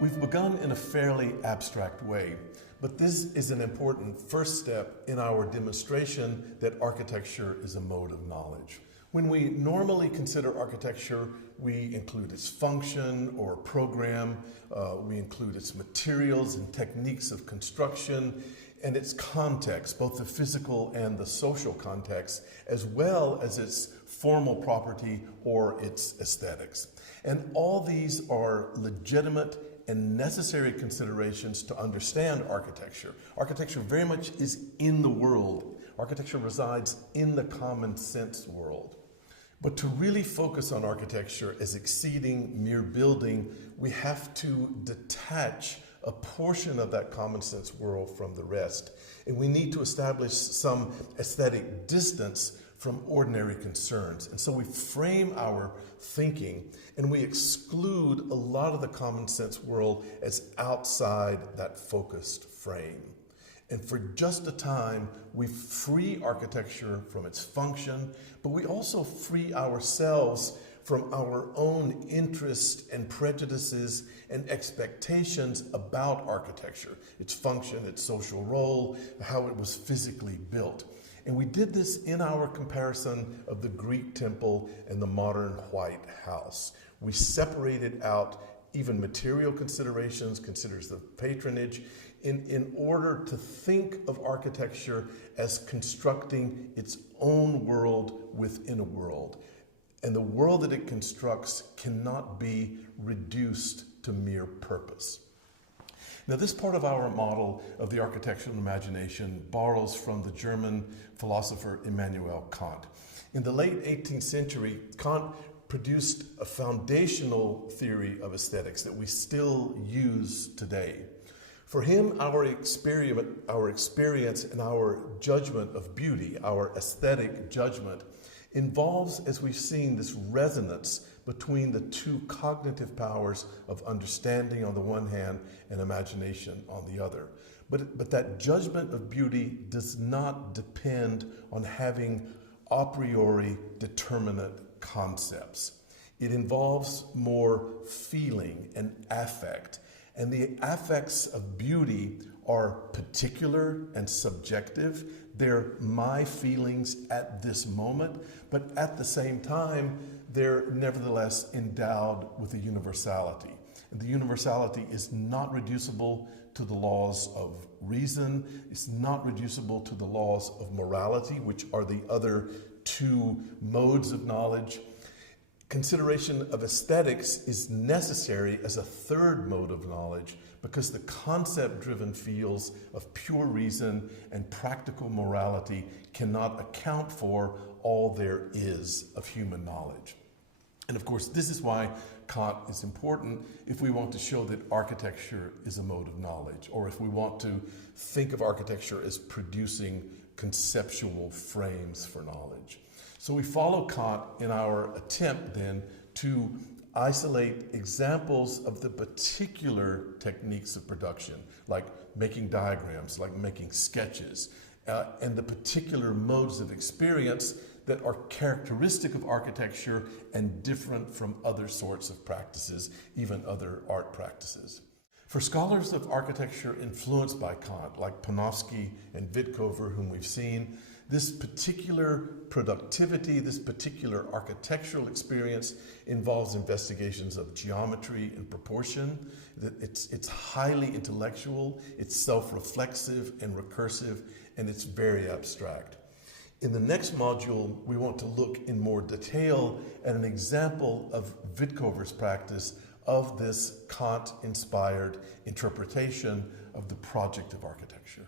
We've begun in a fairly abstract way, but this is an important first step in our demonstration that architecture is a mode of knowledge. When we normally consider architecture, we include its function or program, we include its materials and techniques of construction, and its context, both the physical and the social context, as well as its formal property or its aesthetics. And all these are legitimate and necessary considerations to understand architecture. Architecture very much is in the world. Architecture resides in the common sense world. But to really focus on architecture as exceeding mere building, we have to detach a portion of that common sense world from the rest. And we need to establish some aesthetic distance from ordinary concerns. And so we frame our thinking and we exclude a lot of the common sense world as outside that focused frame. And for just a time, we free architecture from its function, but we also free ourselves from our own interests and prejudices and expectations about architecture, its function, its social role, how it was physically built. And we did this in our comparison of the Greek temple and the modern White House. We separated out even material considerations, considers the patronage, in order to think of architecture as constructing its own world within a world. And the world that it constructs cannot be reduced to mere purpose. Now, this part of our model of the architectural imagination borrows from the German philosopher Immanuel Kant. In the late 18th century, Kant produced a foundational theory of aesthetics that we still use today. For him, our experience and our judgment of beauty, our aesthetic judgment, involves, as we've seen, this resonance between the two cognitive powers of understanding on the one hand and imagination on the other. But that judgment of beauty does not depend on having a priori determinate concepts. It involves more feeling and affect. And the affects of beauty are particular and subjective. They're my feelings at this moment, but at the same time, they're nevertheless endowed with a universality. And the universality is not reducible to the laws of reason. It's not reducible to the laws of morality, which are the other two modes of knowledge. Consideration of aesthetics is necessary as a third mode of knowledge because the concept-driven fields of pure reason and practical morality cannot account for all there is of human knowledge. And of course, this is why Kant is important if we want to show that architecture is a mode of knowledge, or if we want to think of architecture as producing conceptual frames for knowledge. So we follow Kant in our attempt then to isolate examples of the particular techniques of production, like making diagrams, like making sketches, and the particular modes of experience that are characteristic of architecture and different from other sorts of practices, even other art practices. For scholars of architecture influenced by Kant, like Panofsky and Wittkover, whom we've seen, this particular productivity, this particular architectural experience involves investigations of geometry and proportion. It's highly intellectual, it's self-reflexive and recursive, and it's very abstract. In the next module, we want to look in more detail at an example of Wittkover's practice of this Kant-inspired interpretation of the project of architecture.